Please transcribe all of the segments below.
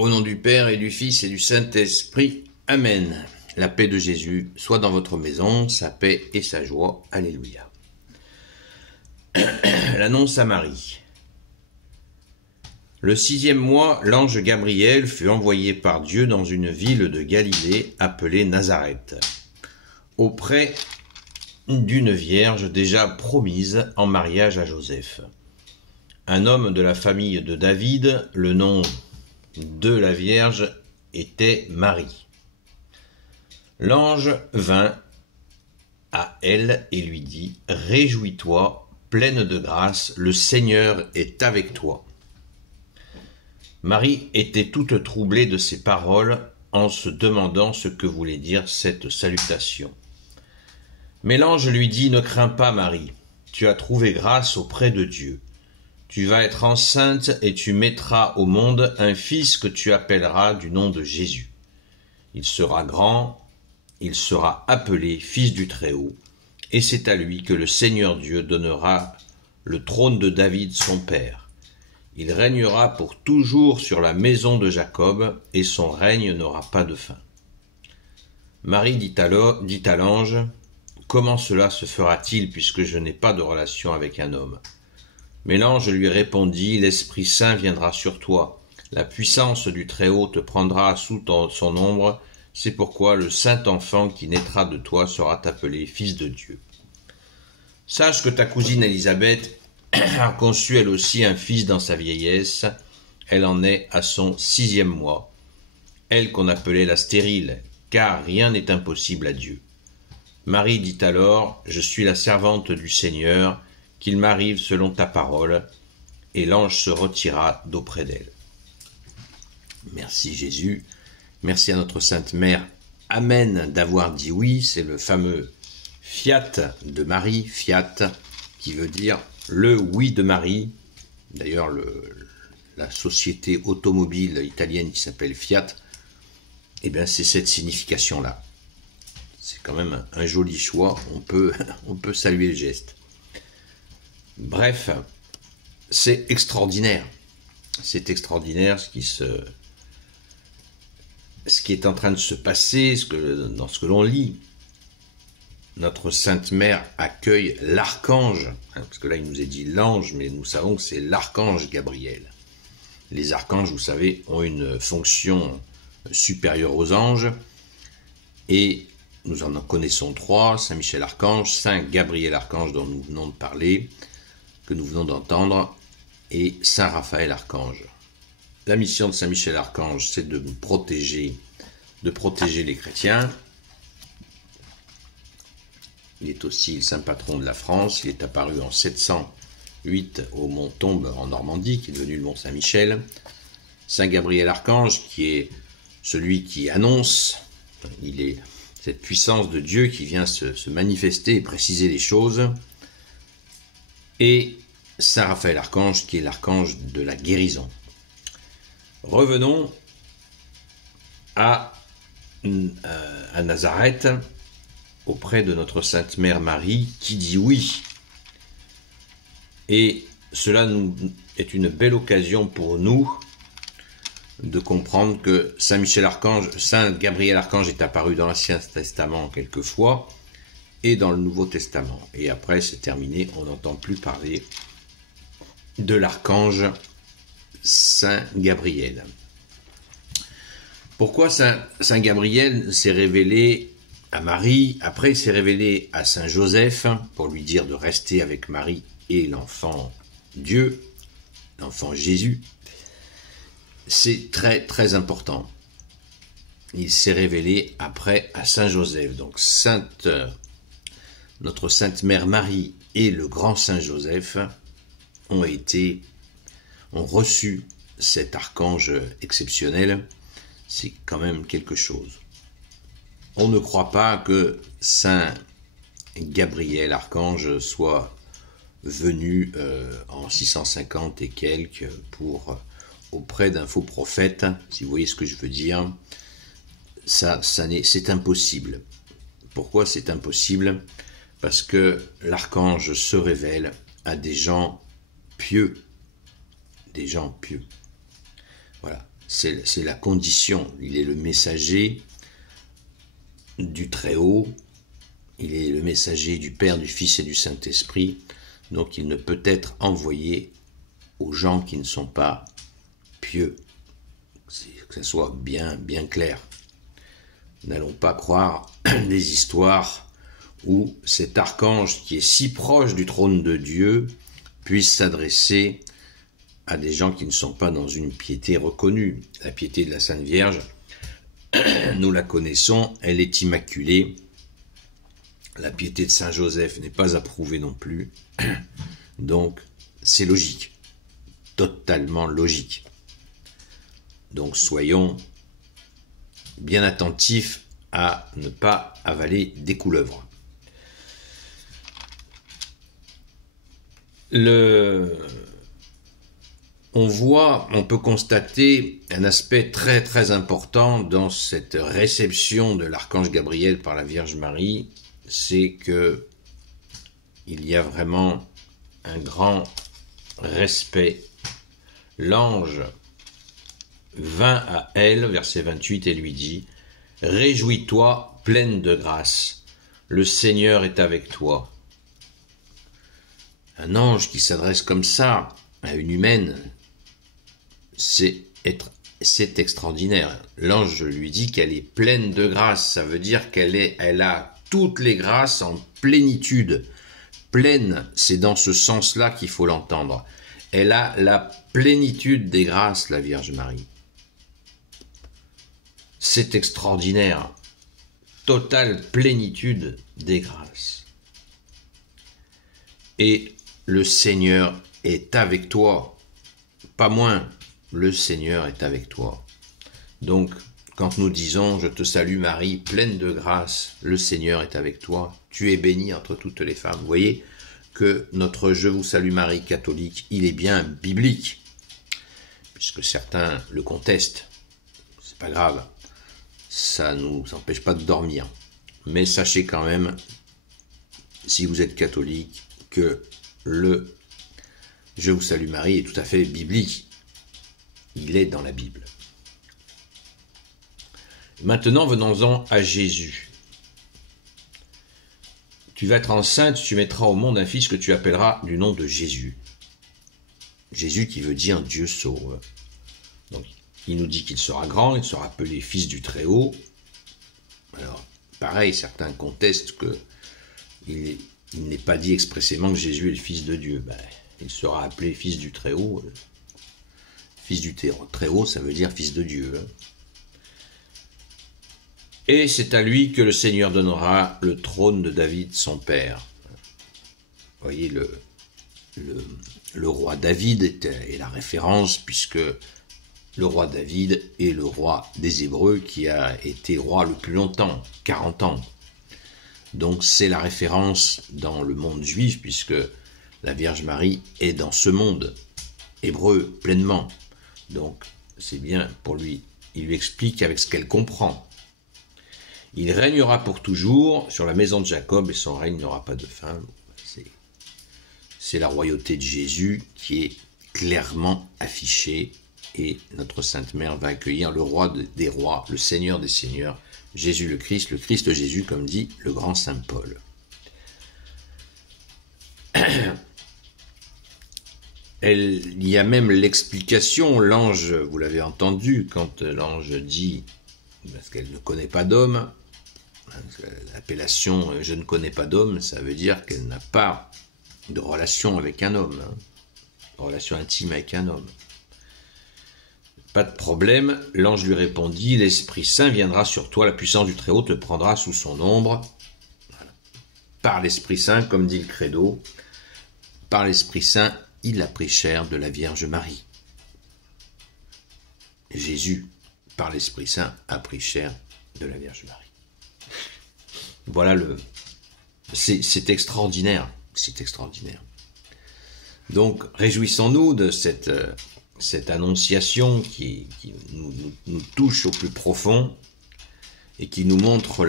Au nom du Père et du Fils et du Saint-Esprit. Amen. La paix de Jésus soit dans votre maison, sa paix et sa joie. Alléluia. L'annonce à Marie. Le 6e mois, l'ange Gabriel fut envoyé par Dieu dans une ville de Galilée appelée Nazareth, auprès d'une vierge déjà promise en mariage à Joseph. Un homme de la famille de David, le nom de la Vierge était Marie. L'ange vint à elle et lui dit : « Réjouis-toi, pleine de grâce, le Seigneur est avec toi. » Marie était toute troublée de ces paroles, en se demandant ce que voulait dire cette salutation. Mais l'ange lui dit : « Ne crains pas, Marie, tu as trouvé grâce auprès de Dieu. Tu vas être enceinte et tu mettras au monde un fils que tu appelleras du nom de Jésus. Il sera grand, il sera appelé Fils du Très-Haut, et c'est à lui que le Seigneur Dieu donnera le trône de David son père. Il régnera pour toujours sur la maison de Jacob, et son règne n'aura pas de fin. » Marie dit à l'ange : « Comment cela se fera-t-il puisque je n'ai pas de relation avec un homme ? » Mais l'ange lui répondit : « L'Esprit Saint viendra sur toi, la puissance du Très-Haut te prendra sous son ombre, c'est pourquoi le saint enfant qui naîtra de toi sera appelé Fils de Dieu. Sache que ta cousine Élisabeth a conçu elle aussi un fils dans sa vieillesse, elle en est à son 6e mois, elle qu'on appelait la stérile, car rien n'est impossible à Dieu. Marie dit alors : « Je suis la servante du Seigneur, qu'il m'arrive selon ta parole. » Et l'ange se retira d'auprès d'elle. Merci Jésus, merci à notre Sainte Mère, Amen, d'avoir dit oui. C'est le fameux Fiat de Marie, Fiat, qui veut dire le oui de Marie. D'ailleurs, la société automobile italienne qui s'appelle Fiat, eh bien, c'est cette signification-là. C'est quand même un joli choix, on peut saluer le geste. Bref, c'est extraordinaire. C'est extraordinaire ce qui est en train de se passer, dans ce que l'on lit. Notre Sainte Mère accueille l'archange, parce que là il nous est dit l'ange, mais nous savons que c'est l'archange Gabriel. Les archanges, vous savez, ont une fonction supérieure aux anges, et nous en connaissons 3, Saint Michel Archange, Saint Gabriel Archange dont nous venons de parler, que nous venons d'entendre, et Saint Raphaël Archange. La mission de Saint Michel Archange, c'est de nous protéger, les chrétiens. Il est aussi le saint patron de la France, il est apparu en 708 au mont Tombe en Normandie, qui est devenu le mont Saint-Michel. Saint Gabriel Archange, qui est celui qui annonce, il est cette puissance de Dieu qui vient se manifester et préciser les choses. Et Saint Raphaël Archange, qui est l'archange de la guérison. Revenons à Nazareth, auprès de notre Sainte Mère Marie, qui dit oui. Et cela est une belle occasion pour nous de comprendre que Saint Gabriel Archange est apparu dans l'Ancien Testament quelquefois, et dans le Nouveau Testament. Et après, c'est terminé, on n'entend plus parler de l'archange Saint Gabriel. Pourquoi Saint Gabriel s'est révélé à Marie, après il s'est révélé à Saint Joseph, pour lui dire de rester avec Marie et l'enfant Dieu, l'enfant Jésus? C'est très très important. Il s'est révélé après à Saint Joseph. Donc notre Sainte Mère Marie et le grand Saint Joseph ont reçu cet archange exceptionnel. C'est quand même quelque chose. On ne croit pas que Saint Gabriel archange soit venu en 650 et quelques auprès d'un faux prophète, si vous voyez ce que je veux dire. C'est impossible. Pourquoi c'est impossible ? Parce que l'archange se révèle à des gens pieux. Des gens pieux. Voilà. c'est la condition. Il est le messager du Très-Haut, il est le messager du Père, du Fils et du Saint-Esprit, donc il ne peut être envoyé aux gens qui ne sont pas pieux, que ça soit bien clair. N'allons pas croire des histoires où cet archange qui est si proche du trône de Dieu puisse s'adresser à des gens qui ne sont pas dans une piété reconnue. La piété de la Sainte Vierge, nous la connaissons, elle est immaculée. La piété de Saint Joseph n'est pas approuvée non plus. Donc, c'est logique. Totalement logique. Donc, soyons bien attentifs à ne pas avaler des couleuvres. On peut constater un aspect très très important dans cette réception de l'archange Gabriel par la Vierge Marie, c'est que il y a vraiment un grand respect. L'ange vint à elle, verset 28, et lui dit « Réjouis-toi, pleine de grâce, le Seigneur est avec toi. » Un ange qui s'adresse comme ça à une humaine, c'est extraordinaire. L'ange lui dit qu'elle est pleine de grâce, ça veut dire qu'elle a toutes les grâces en plénitude. Pleine, c'est dans ce sens-là qu'il faut l'entendre. Elle a la plénitude des grâces, la Vierge Marie. C'est extraordinaire. Totale plénitude des grâces. Et le Seigneur est avec toi. Pas moins, le Seigneur est avec toi. Donc, quand nous disons « Je te salue Marie, pleine de grâce, le Seigneur est avec toi, tu es bénie entre toutes les femmes ». Vous voyez que notre « Je vous salue Marie » catholique, il est bien biblique, puisque certains le contestent. C'est pas grave, ça ne nous empêche pas de dormir. Mais sachez quand même, si vous êtes catholique, que le « Je vous salue Marie » est tout à fait biblique. Il est dans la Bible. Maintenant, venons-en à Jésus. Tu vas être enceinte, tu mettras au monde un fils que tu appelleras du nom de Jésus. Jésus qui veut dire Dieu sauve. Donc, il nous dit qu'il sera grand, il sera appelé fils du Très-Haut. Alors, pareil, certains contestent qu'il n'est pas dit expressément que Jésus est le fils de Dieu. Il sera appelé fils du Très-Haut. Fils du Très-Haut, ça veut dire fils de Dieu. Et c'est à lui que le Seigneur donnera le trône de David, son père. Vous voyez, le roi David est la référence, puisque le roi David est le roi des Hébreux qui a été roi le plus longtemps, 40 ans. Donc c'est la référence dans le monde juif, puisque la Vierge Marie est dans ce monde hébreu pleinement. Donc c'est bien pour lui. Il lui explique avec ce qu'elle comprend. Il régnera pour toujours sur la maison de Jacob et son règne n'aura pas de fin. C'est la royauté de Jésus qui est clairement affichée et notre Sainte Mère va accueillir le roi des rois, le Seigneur des seigneurs, Jésus le Christ Jésus comme dit le grand Saint Paul. Il y a même l'explication, l'ange, vous l'avez entendu, quand l'ange dit, parce qu'elle ne connaît pas d'homme, l'appellation « je ne connais pas d'homme », ça veut dire qu'elle n'a pas de relation avec un homme, de relation intime avec un homme. Pas de problème, l'ange lui répondit « L'Esprit Saint viendra sur toi, la puissance du Très-Haut te prendra sous son ombre. » Par l'Esprit Saint, comme dit le Credo, par l'Esprit Saint, il a pris chair de la Vierge Marie. Jésus, par l'Esprit Saint, a pris chair de la Vierge Marie. Voilà c'est extraordinaire, c'est extraordinaire. Donc, réjouissons-nous de cette annonciation qui nous touche au plus profond et qui nous montre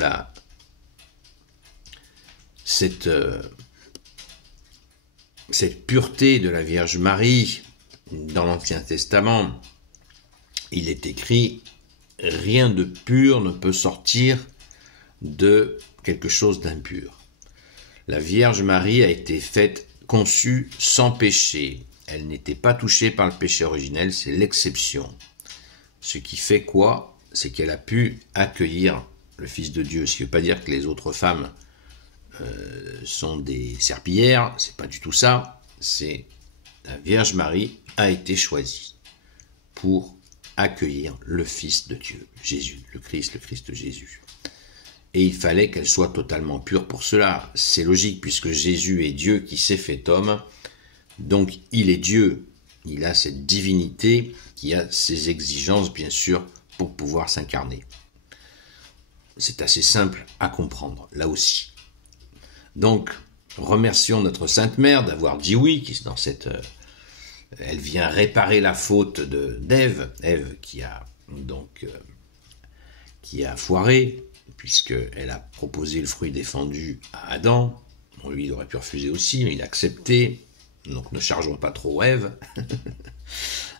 cette pureté de la Vierge Marie dans l'Ancien Testament, il est écrit « Rien de pur ne peut sortir de quelque chose d'impur ». La Vierge Marie a été faite, conçue sans péché. Elle n'était pas touchée par le péché originel, c'est l'exception. Ce qui fait quoi? C'est qu'elle a pu accueillir le Fils de Dieu. Ce qui ne veut pas dire que les autres femmes sont des serpillères, c'est pas du tout ça. C'est la Vierge Marie a été choisie pour accueillir le Fils de Dieu, Jésus, le Christ Jésus. Et il fallait qu'elle soit totalement pure pour cela. C'est logique, puisque Jésus est Dieu qui s'est fait homme, donc il est Dieu, il a cette divinité qui a ses exigences, bien sûr, pour pouvoir s'incarner. C'est assez simple à comprendre, là aussi. Donc, remercions notre Sainte Mère d'avoir dit oui, qui dans cette... elle vient réparer la faute d'Ève, Ève qui a foiré, puisqu'elle a proposé le fruit défendu à Adam. Bon, lui, il aurait pu refuser aussi, mais il a accepté. Donc ne chargeons pas trop Ève.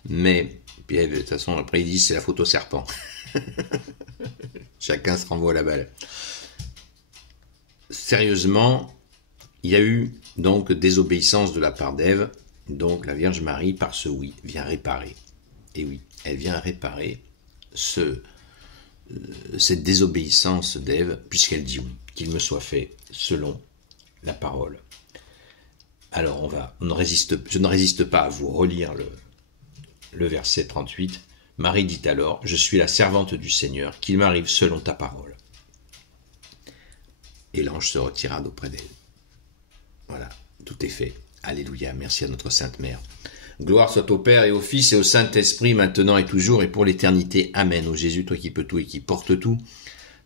Mais, puis Ève, de toute façon, après, il dit c'est la faute au serpent. Chacun se renvoie la balle. Sérieusement, il y a eu donc désobéissance de la part d'Ève. Donc la Vierge Marie, par ce oui, vient réparer. Et oui, elle vient réparer cette désobéissance d'Ève, puisqu'elle dit oui, qu'il me soit fait selon la parole. Alors je ne résiste pas à vous relire le verset 38. Marie dit alors, je suis la servante du Seigneur, qu'il m'arrive selon ta parole. Et l'ange se retira d'auprès d'elle. Voilà, tout est fait. Alléluia, merci à notre Sainte Mère. Gloire soit au Père et au Fils et au Saint-Esprit, maintenant et toujours et pour l'éternité. Amen. Ô Jésus, toi qui peux tout et qui portes tout,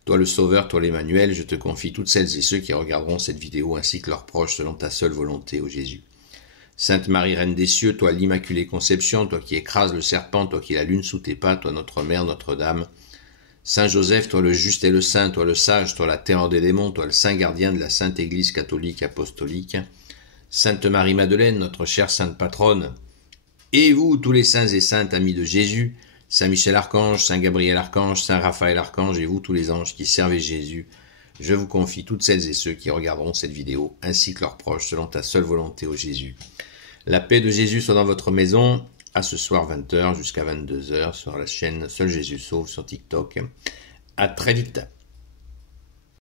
toi le Sauveur, toi l'Emmanuel, je te confie toutes celles et ceux qui regarderont cette vidéo ainsi que leurs proches selon ta seule volonté, ô Jésus. Sainte Marie, Reine des cieux, toi l'Immaculée Conception, toi qui écrases le serpent, toi qui la lune sous tes pas, toi notre Mère, Notre-Dame. Saint Joseph, toi le juste et le saint, toi le sage, toi la terreur des démons, toi le saint gardien de la Sainte Église catholique apostolique. Sainte Marie-Madeleine, notre chère sainte patronne, et vous, tous les saints et saintes amis de Jésus, Saint Michel Archange, Saint Gabriel Archange, Saint Raphaël Archange, et vous, tous les anges qui servez Jésus, je vous confie toutes celles et ceux qui regarderont cette vidéo, ainsi que leurs proches, selon ta seule volonté, ô Jésus. La paix de Jésus soit dans votre maison, à ce soir 20h jusqu'à 22h, sur la chaîne Seul Jésus Sauve sur TikTok. À très vite.